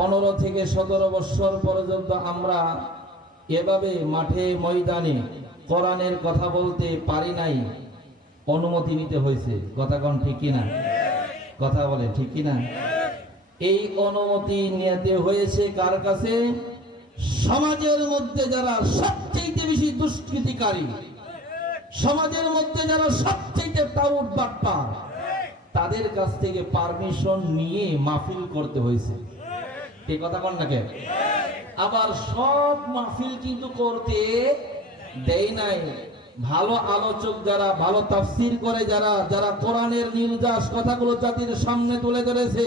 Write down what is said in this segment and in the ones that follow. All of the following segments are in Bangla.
15 থেকে 17 বছর পর্যন্ত আমরা এভাবে মাঠে ময়দানে কোরআনের কথা বলতে পারি নাই, অনুমতি নিতে হয়েছে। কথা কোন ঠিক কিনা? কথা বলে ঠিক কিনা? এই অনুমতি নিতে হয়েছে কার কাছে? সমাজের মধ্যে যারা সবচেয়ে বেশি দুষ্কৃতিকারী, সমাজের মধ্যে যারা সবচেয়ে টাউট বাটপার, তাদের কাছ থেকে পারমিশন নিয়ে মাহফিল করতে হয়েছে। এই কথা কোন না কেন? আবার সব মাহফিল কিন্তু করতে দেয় নাই। ভালো আলোচক যারা, ভালো তাফসীর করে যারা, যারা কোরআনের নির্যাস কথাগুলো জাতির সামনে তুলে ধরেছে,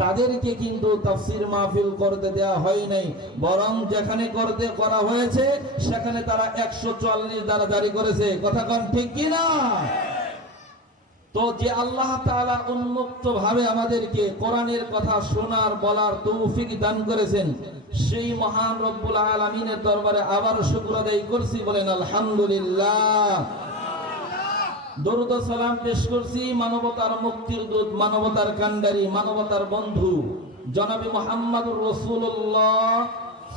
তাদেরকে কিন্তু তাফসীর মাহফিল করতে দেওয়া হয় নাই। বরং যেখানে করতে করা হয়েছে সেখানে তারা 144 দ্বারা জারি করেছে। কথা কোন ঠিক কিনা? তো যে আল্লাহ তাআলা উন্মুক্ত ভাবে আমাদেরকে কোরআনের কথা শোনার বলার তৌফিক দান করেছেন, সেই মহান রব্বুল আলামিনের দরবারে আবার শুকর আদায় করছি। বলেন আলহামদুলিল্লাহ। দরুদ ও সালাম পেশ করছি মানবতার মুক্তির দূত, মানবতার কান্ডারি, মানবতার বন্ধু জনাবে মুহাম্মদুর রাসূলুল্লাহ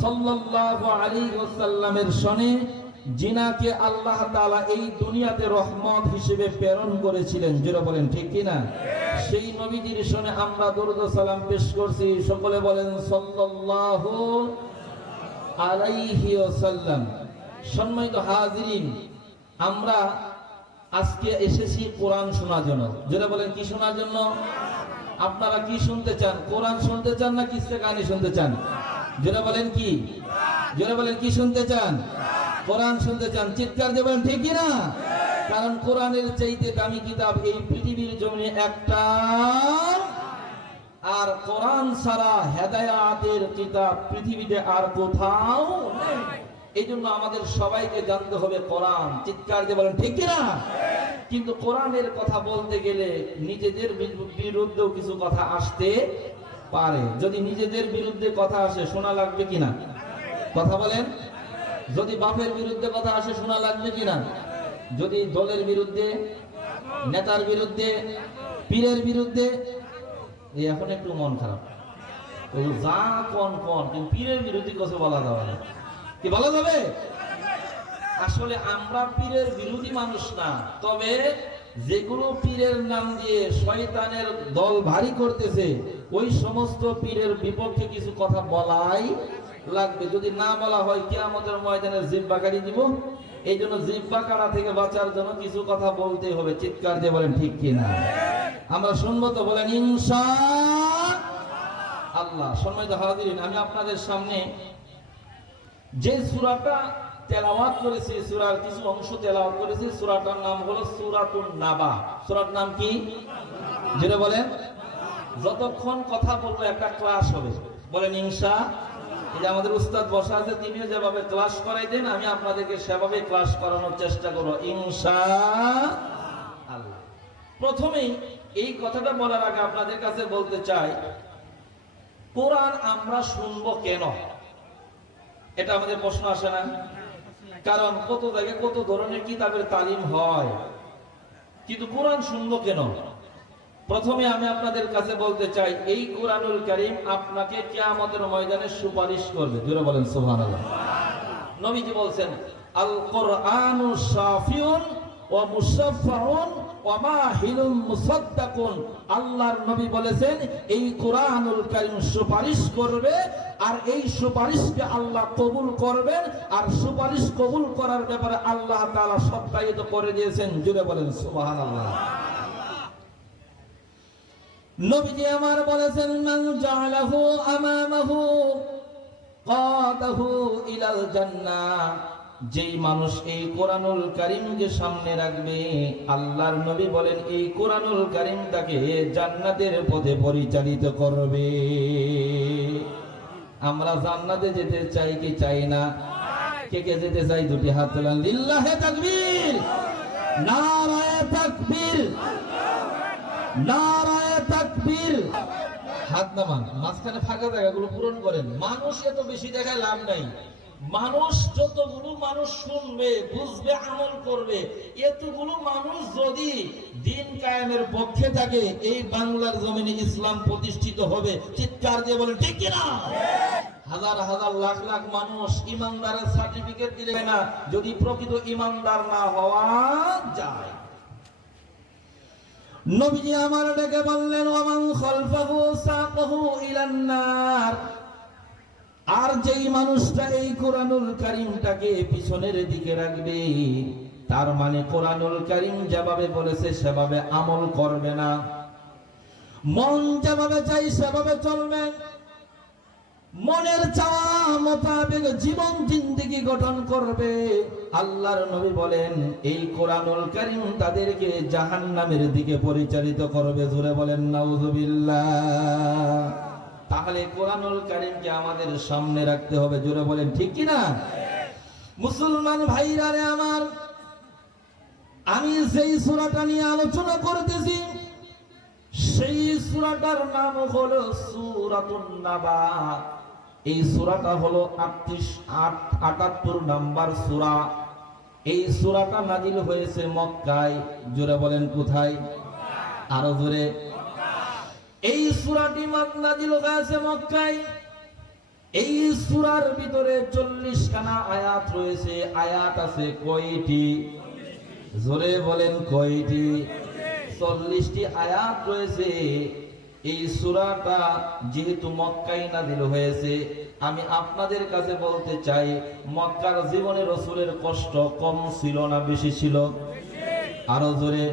সাল্লাল্লাহু আলাইহি ওয়াসাল্লামের শনে, যিনাকে আল্লাহ তাআলা এই দুনিয়াতে রহমত হিসেবে প্রেরণ করেছিলেন। যারা বলেন ঠিক কিনা? সেই নবীজির শনে আমরা দরুদ ও সালাম পেশ করছি। সকলে বলেন সাল্লাল্লাহু আলাইহি ওয়াসাল্লাম। সম্মানিত হাজিরিন, আমরা আজকে এসেছি কোরআন শোনার জন্য। যারা বলেন কি শোনার জন্য? আপনারা কি শুনতে চান? কোরআন শুনতে চান না কিসসা কাহিনী শুনতে চান? যারা বলেন কি? যারা বলেন কি শুনতে চান? কোরআন শুনতে চান? চিৎকার দেবেন ঠিক কিনা? কারণ কোরআনের চাইতে দামি কিতাব এই পৃথিবীর জমিনে একটা, আর কোরআন ছাড়া হেদায়েতের কিতাব পৃথিবীতে আর কোথাও নেই। এই জন্য আমাদের সবাইকে জানতে হবে কোরআন। চিৎকার দিয়ে বলেন ঠিক কিনা? কিন্তু কোরআনের কথা বলতে গেলে নিজেদের বিরুদ্ধেও কিছু কথা আসতে পারে। যদি নিজেদের বিরুদ্ধে কথা আসে শোনা লাগবে কিনা? কথা বলেন। যদি বাপের বিরুদ্ধে কথা আসে শোনা লাগবে কিনা? যদি দলের বিরুদ্ধে, নেতার বিরুদ্ধে, পীরের বিরুদ্ধে, এখন একটু মন খারাপ। যা কোন কোন, কিন্তু পীরের বিরুদ্ধে কথা বলা যাবে না। কি বলা যাবে? আসলে আমরা পীরের বিরোধী মানুষ না, তবে যেগুলো পীরের নাম দিয়ে শয়তানের দল ভারী করতেছে, ওই সমস্ত পীরের বিপক্ষে কিছু কথা বলাই লাগবে। যদি না বলা হয় কিয়ামতের ময়দানে জিহ্বা কাটি দিব। এই জন্য জিহ্বা কাটা থেকে বাঁচার জন্য কিছু কথা বলতে হবে। চিৎকার দিয়ে বলেন ঠিক কিনা? আমরা শুনবো তো? বলেন ইনশাআল্লাহ। সম্মানিত হাজিরিন, আমি আপনাদের সামনে যে সূরাটা তেলাওয়াত করেছি, সূরার কিছু অংশ তেলাওয়াত করেছি, সূরাটার নাম হলো সূরাতুন নাবা। সূরার নাম কি? যেটা বলেন। যতক্ষণ কথা বলবো একটা ক্লাস হবে। বলেন ইনশাআল্লাহ। এই যে আমাদের উস্তাদ বসা আছে, তিনিও যেভাবে ক্লাস করাই দেন, আমি আপনাদেরকে সেভাবে ক্লাস করানোর চেষ্টা করব ইনশাআল্লাহ। প্রথমেই এই কথাটা বলার আগে আপনাদের কাছে বলতে চাই, কোরআন আমরা শুনবো কেন? এটা আমাদের প্রশ্ন আসে না? কারণ কত জায়গায় কত ধরনের কিতাবের তালিম হয়, কিন্তু কোরআন শুনবো কেন? প্রথমে আমি আপনাদের কাছে বলতে চাই, এই কোরআনুল কারীম আপনাকে কিয়ামতের ময়দানে সুপারিশ করবে। জোরে বলেন সুবহানাল্লাহ। নবীজি বলছেন, আল কোরআনু শাফিউন ওয়া মুশাফফাউন ওয়া মাহিলুন মুসাদ্দাকুন। আল্লাহর নবী বলেছেন এই কোরআনুল কারীম সুপারিশ করবে, আর এই সুপারিশকে আল্লাহ কবুল করবেন, আর সুপারিশ কবুল করার ব্যাপারে আল্লাহ তাআলা সত্যায়িত করে দিয়েছেন। জোরে বলেন সুবহানাল্লাহ। নবীজি আমার বলেছেন, মান জাআলাহু আমামাহু কাদাহু ইলাল জান্নাহ। যেই মানুষ এই কোরআনুল কারীমকে সামনে রাখবে, আল্লাহর নবী বলেন এই কোরআনুল কারীম তাকে জান্নাতের পথে পরিচালিত করবে। আমরা জান্নাতে যেতে চাই কি চাই না? কে কে যেতে চাই? দুটি হাত তোলেন। লিল্লাহি তাকবীর, নারায়ে তাকবীর, নারায়ে তাকবীর। হাত নামান, মাঝখানে ফাঁকা জায়গাগুলো পূরণ করেন। মানুষ এত বেশি দেখায় লাভ নাই। মানুষ যতগুলো মানুষ শুনবে, বুঝবে, আমল করবে, এতগুলো মানুষ যদি দিন কায়েমের পক্ষে থাকে, এই বাংলার জমিনে ইসলাম প্রতিষ্ঠিত হবে। চিৎকার দিয়ে বলেন ঠিক কিনা? হাজার হাজার লাখ লাখ মানুষ ইমানদারের সার্টিফিকেট দিলে না, যদি প্রকৃত ইমানদার না হওয়া যায়। নবীজি আমার ডেকে বললেন, ওয়ামান খালফাহু সাকাহু ইলান নার। আর যেই মানুষটা এই কোরআনুল কারীমটাকে পিছনের দিকে রাখবে, তার মানে কোরআনুল কারীম যেভাবে বলেছে সেভাবে আমল করবে না, মন যেভাবে চাই সেভাবে চলবে, মনের চাওয়া মোতাবেক জীবন জিন্দেগি গঠন করবে। আল্লাহর নবী বলেন, এই কোরআনুল কারীম তাদেরকে জাহান্নামের দিকে পরিচালিত করবে। জোরে বলেন নাউযুবিল্লাহ। তাহলে কোরআনুল কারীমকে আমাদের সামনে রাখতে হবে। জোরে বলেন ঠিক কিনা? মুসলমান ভাইরা রে আমার, আমি যেই সূরাটা নিয়ে আলোচনা করতেছি সেই সূরাটার নাম হলো সূরাতুন নাবা। এই সূরাটা হলো 78 নাম্বার সূরা। এই সূরাটা নাজিল হয়েছে মক্কায়। জোরে বলেন কোথায়? আরো জোরে। এই সূরাটি নাজিল হয়েছে মক্কায়। এই সূরার ভিতরে 40 খানা আয়াত রয়েছে। আয়াত আছে কয়টি? জোরে বলেন কয়টি? 40টি আয়াত রয়েছে। এই সূরাটা যেহেতু মক্কায় নাজিল হয়েছে, আমি আপনাদের কাছে বলতে চাই, মক্কার জীবনে রাসূলের কষ্ট কম ছিল না বেশি ছিল? আরো জোরে।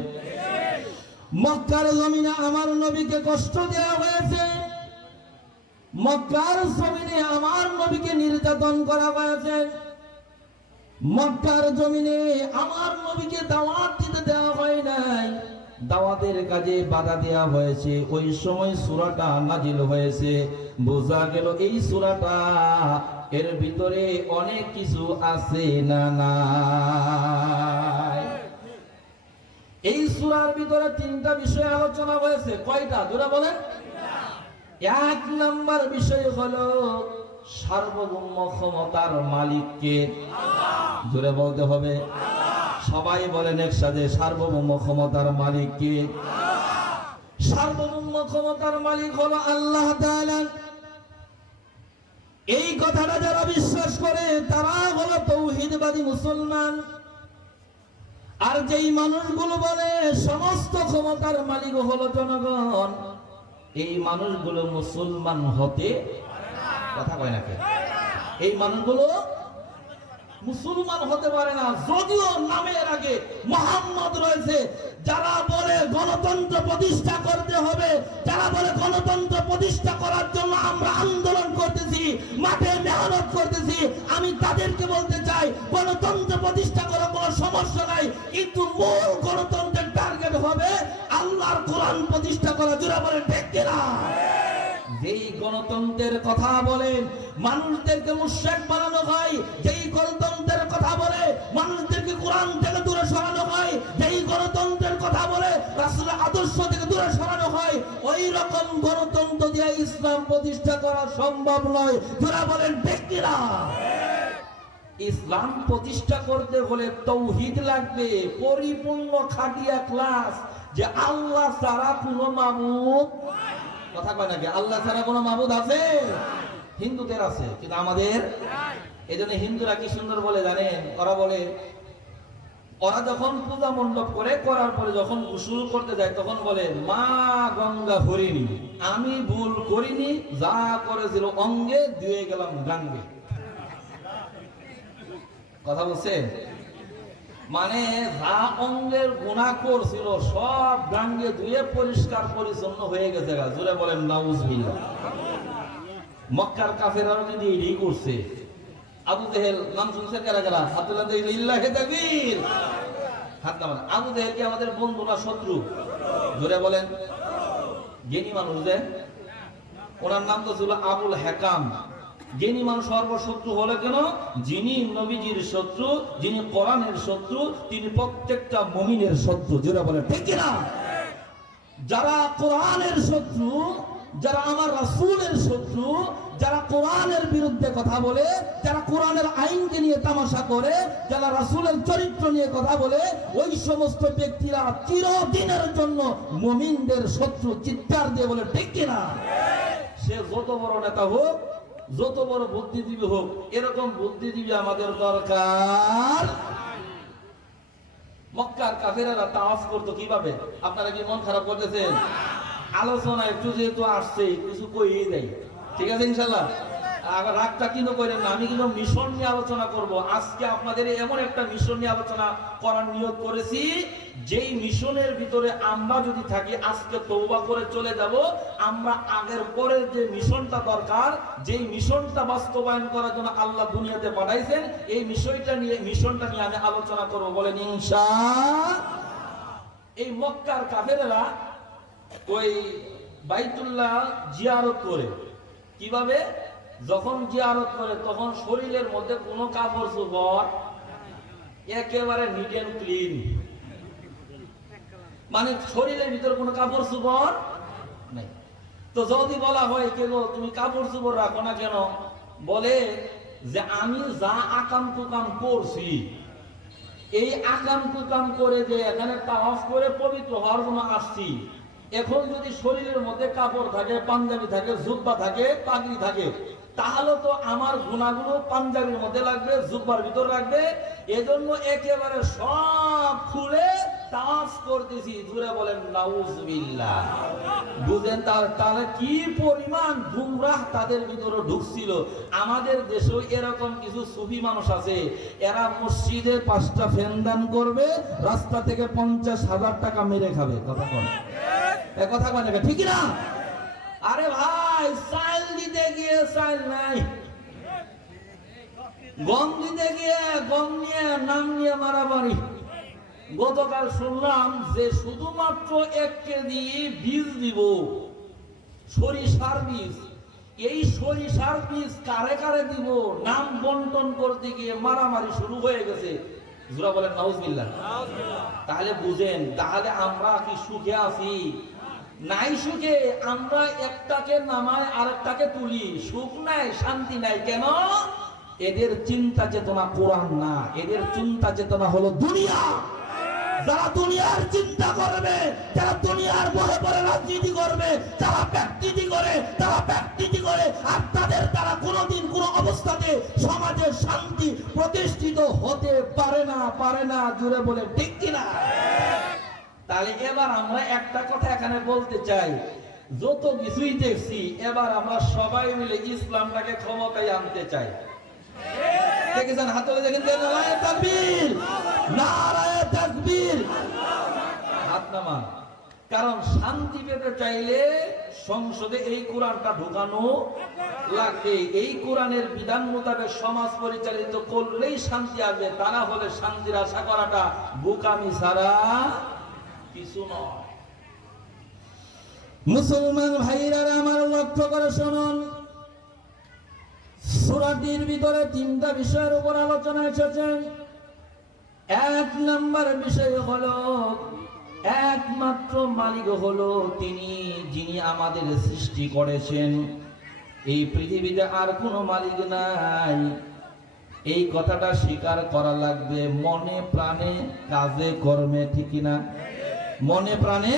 মক্কার জমিনে আমার নবীকে কষ্ট দেওয়া হয়েছে, মক্কার জমিনে আমার নবীকে নির্যাতন করা হয়েছে, মক্কার জমিনে আমার নবীকে দাওয়াত দিতে দেওয়া হয় নাই, দাওয়াতের কাজে বাধা দেওয়া হয়েছে। ওই সময় সূরাটা নাজিল হয়েছে। বোঝা গেল এই সূরাটা এর ভিতরে অনেক কিছু আছে না নাই? এই সূরার ভিতরে 3টা বিষয় আলোচনা হয়েছে। কয়টা? জোরে বলেন। 1 নাম্বার বিষয় হলো সার্বভৌম ক্ষমতার মালিক কে? জোরে বলতে হবে। সবাই বলেন একসাথে, সার্বভৌম ক্ষমতার মালিক কে? সার্বভৌম ক্ষমতার মালিক হলো আল্লাহ তাআলা। এই কথাটা যারা বিশ্বাস করে তারা হলো তাওহীদবাদী মুসলমান। আর যেই মানুষগুলো বলে সমস্ত ক্ষমতার মালিক হলো জনগণ, এই মানুষগুলো মুসলমান হতে কথা কয় না কে? এই মানুষগুলো মুসলমান হতে পারে না, যদিও নামের আগে মুহাম্মদ রয়েছে। যারা বলে গণতন্ত্র প্রতিষ্ঠা করতে হবে, যারা বলে গণতন্ত্র প্রতিষ্ঠা করার জন্য আমরা আন্দোলন করতেছি, মাঠে মেহনত করতেছি, আমি তাদেরকে বলতে চাই, গণতন্ত্র প্রতিষ্ঠা করার কোনো সমস্যা নাই, কিন্তু মূল গণতন্ত্রের টার্গেট হবে আল্লাহর কোরআন প্রতিষ্ঠা করা। জোরে বলেন ঠিক কিনা? যেই গণতন্ত্রের কথা বলে মানুষদেরকে মুশরিক বানানো হয়, যেই গণতন্ত্রের কথা বলে মানুষদেরকে কোরআন থেকে দূরে সরানো হয়, যেই গণতন্ত্রের কথা বলে রাসূলের আদর্শ থেকে দূরে সরানো হয়, ওই রকম গণতন্ত্র দিয়ে ইসলাম প্রতিষ্ঠা করা সম্ভব নয়। যারা বলেন ঠিক কিনা? ইসলাম প্রতিষ্ঠা করতে হলে তাওহীদ লাগবে, পরিপূর্ণ খাঁটিয়া ক্লাস, যে আল্লাহ ছাড়া কোনো মাবুদ, কথা কয় নাকি? আল্লাহ ছাড়া কোনো মাবুদ আছে? হিন্দুদের আছে, কিন্তু আমাদের। এই জন্য হিন্দুরা কি সুন্দর বলে জানেন? ওরা বলে, ওরা যখন পূজা মণ্ডপ করে, করার পরে যখন গোসল করতে যায় তখন বলে, মা গঙ্গা হরিণী, আমি ভুল করিনি, যা করেছিল অঙ্গে দিয়ে গেলাম গাঙ্গে। কথা বলছে? মানে যা অঙ্গের গুনাহ করছিল সব গাঙ্গে ধুয়ে পরিষ্কার পরিচ্ছন্ন হয়ে গেছে। জোরে বলেন নাউজুবিল্লাহ। মক্কার কাফেররা যদি এই করছে, আবু জেহেল নাম শুনছেন কারা কারা? আব্দুল্লাহ ইল্লাহি তাকবীর। হাত নামান। আবু জেহেল কি আমাদের বন্ধু না শত্রু? জোরে বলেন। জ্ঞানী মানুষ যে, ওনার নাম তো ছিল আবুল হেকাম। যিনি মানুষ সর্বশত্রু হলে কেন? যিনি নবীজির শত্রু, যিনি কোরআনের শত্রু, তিনি প্রত্যেকটা মুমিনের শত্রু। যারা বলে ঠিক কিনা? যারা কোরআনের শত্রু, যারা আমার রাসূলের শত্রু, যারা কোরআনের বিরুদ্ধে কথা বলে, যারা কোরআনের আইনকে নিয়ে তামাশা করে, যারা রাসূলের চরিত্র নিয়ে কথা বলে, ওই সমস্ত ব্যক্তিরা চিরদিনের জন্য মুমিনদের শত্রু। চিৎকার দিয়ে বলে ঠিক কিনা? সে যত বড় নেতা হোক, যত বড় বুদ্ধিজীবী হোক, এরকম বুদ্ধিজীবী আমাদের দরকার। মক্কার কাফেরেরা তাওয়াফ করতো কিভাবে? আপনারা কি মন খারাপ করতেছেন? আলোচনা একটু যেহেতু আসছে, কিছু কইয়ে দেয়, ঠিক আছে ইনশাল্লাহ। আবার রাগটা কিন্তু করেন না, আমি কিন্তু মিশন নিয়ে আলোচনা করব আজকে। আপনাদের এমন একটা মিশন নিয়ে আলোচনা করার নিয়ত করেছি, যেই মিশনের ভিতরে আমরা যদি থাকি, আজকে তওবা করে চলে যাব, আমরা আগের পরের যে মিশনটা দরকার, যেই মিশনটা বাস্তবায়ন করার জন্য আল্লাহ দুনিয়াতে পাঠাইছেন, এই মিশনটা নিয়ে আমি আলোচনা করব। বলেন ইনশাআল্লাহ। এই মক্কার কাফেরেরা ওই বাইতুল্লাহ জিয়ারত করে কিভাবে? যখন জিয়ারত করে তখন শরীরের মধ্যে কোনো কাপড় চোপড়, একেবারে নিট এন্ড ক্লিন, মানে শরীরের ভিতরে কোনো কাপড় চোপড় নাই। তো যদি বলা হয় কেন তুমি কাপড় চোপড় রাখো না কেন, বলে যে আমি যা আকাম কুকাম করছি, এই আকাম কুকাম করে যে এখানে তাওয়াফ করে পবিত্র হওয়ার জন্য আসছি, এখন যদি শরীরের মধ্যে কাপড় থাকে, পাঞ্জাবি থাকে, জুব্বা থাকে, পাগড়ি থাকে, তাহলে তো আমার গুনাহগুলো পাঞ্জাবির মধ্যে লাগবে, জুব্বার ভিতর লাগবে। এজন্য একেবারে সব খুলে তাওয়াফ করতেছি। জোরে বলেন নাউজুবিল্লাহ। বুঝেন তাহলে কি পরিমাণ গুমরাহ তাদের ভিতরে ঢুকছিল। আমাদের দেশেও এরকম কিছু সুফি মানুষ আছে, এরা মসজিদে 5টা ফ্যান দান করবে, রাস্তা থেকে 50,000 টাকা মেরে খাবে। কথা কোন? এ কথা কোন? ঠিক না? আরে ভাই, চাল দিতে গিয়ে চাল নাই, গম দিতে গিয়ে গম নিয়ে নাম নিয়ে মারামারি। গতকাল শুনলাম যে শুধুমাত্র 1 কেজি বীজ দিব, সরিষার বীজ। এই সরিষার বীজ কারে কারে দিব, নাম বন্টন করতে গিয়ে মারামারি শুরু হয়ে গেছে। জোরা বলেন নাউজুবিল্লাহ। তাহলে বুঝেন, তাহলে আমরা কি সুখে আছি? নাই সুখে। আমরা একটাকে নামায় আরেকটাকে তুলি, সুখ নাই, শান্তি নাই। কেন? এদের চিন্তা চেতনা কোরআন না, এদের চিন্তা চেতনা হলো দুনিয়া। যারা দুনিয়ার চিন্তা করবে, যারা দুনিয়ার বহে বহে রাজনীতি করবে, যারা ব্যক্তিটি করে, তারা ব্যক্তিটি করে, আর তাদের দ্বারা কোনোদিন কোনো অবস্থাতে সমাজের শান্তি প্রতিষ্ঠিত হতে পারে না, পারে না। জুড়ে বলে ঠিক কিনা? তাহলে এবার আমরা একটা কথা এখানে বলতে চাই, যত কিছুই দেখছি, এবার আমরা সবাই মিলে ইসলামটাকে ক্ষমতায় আনতে চাই। দেখেছেন? হাত তুলে দেখেন, নারায়ে তাকবীর, নারায়ে তাকবীর, হাত নামান। কারণ শান্তি পেতে চাইলে সংসদে এই কোরআনটা ঢোকানো লাগবে। এই কোরআনের বিধান মোতাবেক সমাজ পরিচালিত করলেই শান্তি আসবে। তা না হলে শান্তির আশা করাটা বোকামি ছাড়া কিছু নয়। মুসলমান ভাইরা আমার, লক্ষ্য করে শুনুন, সূরাটির ভিতরে 3টা বিষয়ের উপর আলোচনা এসেছে। 1 নম্বর বিষয় হলো একমাত্র মালিক হলো তিনি, যিনি আমাদের সৃষ্টি করেছেন। এই পৃথিবীতে আর কোনো মালিক নাই। এই কথাটা স্বীকার করা লাগবে মনে প্রাণে, কাজে কর্মে, ঠিক না? মনে প্রাণে।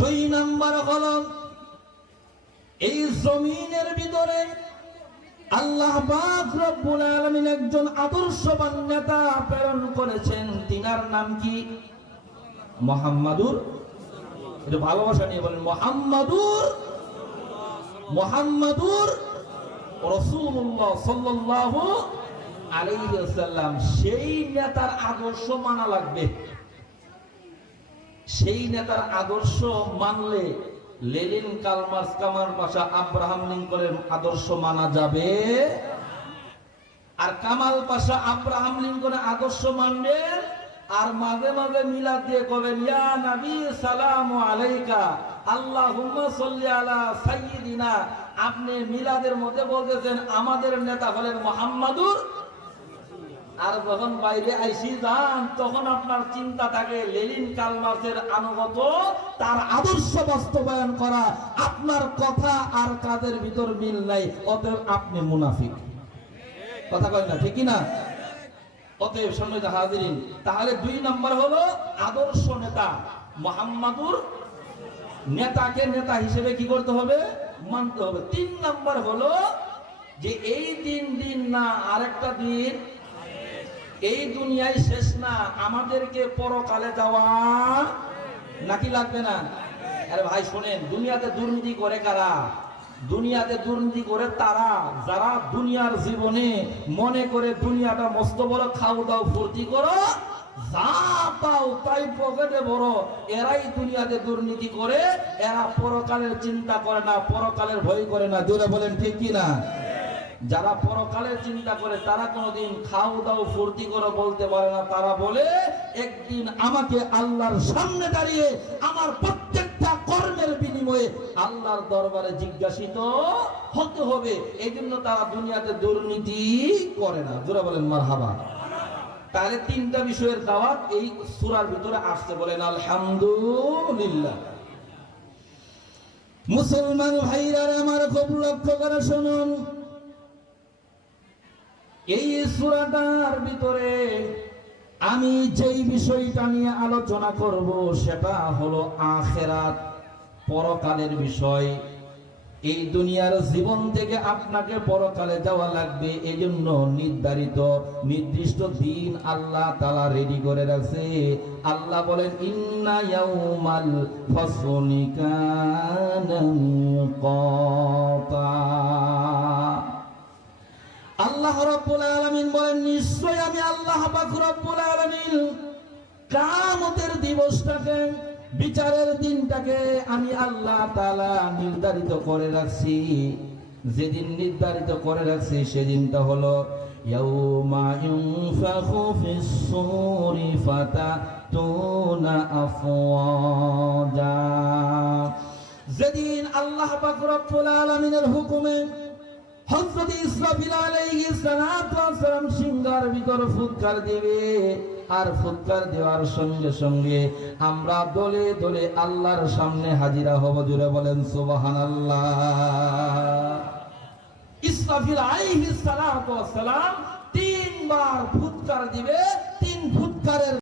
2 নম্বর হলো এই জমিনের ভিতরে আল্লাহ পাক রব্বুল আলামিন একজন আদর্শবান নেতা প্রেরণ করেছেন। তিনার নাম কি? মুহাম্মাদুর। এটা ভালোবাসা নিয়ে বলেন, মুহাম্মাদুর রাসূলুল্লাহ সাল্লাল্লাহু আলাইহি ওয়াসাল্লাম। সেই নেতার আদর্শ মানা লাগবে। সেই নেতার আদর্শ মানলে লেনিন, কার্ল মার্কস, কামাল পাশা, আব্রাহাম লিঙ্কনের আদর্শ মানা যাবে। আর কামাল পাশা, আব্রাহাম লিঙ্কনের আদর্শ মানবেন, আর মাঝে মাঝে মিলাদ দিয়ে কবেন ইয়া নবী সালামু আলাইকা আল্লাহুম্মা সাল্লি আলা সাইয়্যিদিনা। আপনি মিলাদের মধ্যে বলতেছেন আমাদের নেতা হলেন মুহাম্মাদুর। আর যখন বাইরে আইসি যান তখন আপনার চিন্তা থাকে লেনিন কার্ল মার্ক্সের আনুগত, তার আদর্শ বাস্তবায়ন করা। আপনার কথা আর কাজের ভিতর মিল নাই, অতএব আপনি মুনাফিক। কথা কয় না, ঠিক না? অতএব সম্মানিত হাজিরিন, তাহলে 2 নম্বর হলো আদর্শ নেতা মুহাম্মাদুর নেতাকে নেতা হিসেবে কি করতে হবে? মানতে হবে। 3 নম্বর হলো যে এই দিন না, আরেকটা দিন, এই দুনিয়ায় শেষ না, আমাদেরকে পরকালে যাওয়া নাকি লাগবে না? আরে ভাই শোনেন, দুনিয়াতে দুর্নীতি করে কারা? দুনিয়াতে দুর্নীতি করে তারা যারা দুনিয়ার জীবনে মনে করে দুনিয়াটা মস্ত বড়, খাও দাও ফুর্তি করো, যা পাও তাই পকেটে বড়, এরাই দুনিয়াতে দুর্নীতি করে। এরা পরকালের চিন্তা করে না, পরকালের ভয় করে না। জোরে বলেন ঠিক কি না? যারা পরকালের চিন্তা করে তারা কোনোদিন খাও দাও ফুর্তি করো বলতে পারে না। তারা বলে একদিন আমাকে আল্লাহর সামনে দাঁড়িয়ে আমার প্রত্যেকটা কর্মের বিনিময়ে আল্লাহর দরবারে জিজ্ঞাসিত হতে হবে। এই জন্য তারা দুনিয়াতে দুর্নীতি করে না। জোরে বলেন মারহাবা। তাহলে 3টা বিষয়ের দাওয়াত এই সূরার ভিতরে আসছে। বলেন আলহামদুলিল্লাহ। মুসলমান ভাইরা আমার খুব লক্ষ্য করে শুনুন, এই সূরাটার ভিতরে আমি যেই বিষয়টা নিয়ে আলোচনা করব সেটা হলো আখিরাত, পরকালের বিষয়। এই দুনিয়ার জীবন থেকে আপনাকে পরকালে যাওয়া লাগবে, এজন্য নির্দিষ্ট দিন আল্লাহ তাআলা রেডি করে রাখছে। আল্লাহ বলেন ইন্না ইয়াউমাল ফাসলি কানা মিকাতা। আল্লাহ রাব্বুল আলামিন বলেন নিশ্চয় আমি আল্লাহ পাক রব্বুল আলামিন কিয়ামতের দিবসটাকে, বিচারের দিনটাকে আমি আল্লাহ তাআলা নির্ধারিত করে রাখছি। যেদিন নির্ধারিত করে রাখছি সেদিনটা হলো ইয়াউমা ইউনফাখু ফিস সূরি ফাতাতুনা আফওয়াজা। যেদিন আল্লাহ পাক রব্বুল আলামিনের হুকুমে হযরত ইসরাফিল আলাইহিস সালাতু ওয়াস সালাম সিংহার ভিতর ফুৎকার দিবে, আর ফুৎকার দেওয়ার সঙ্গে সঙ্গে আমরা দলে দলে আল্লাহর সামনে হাজিরা হব। জুড়ে বলেন সুবহানাল্লাহ। ইসরাফিল আলাইহিস সালাতু ওয়াস সালাম 3 বার ফুৎকার দিবে। 3 ফুৎকারের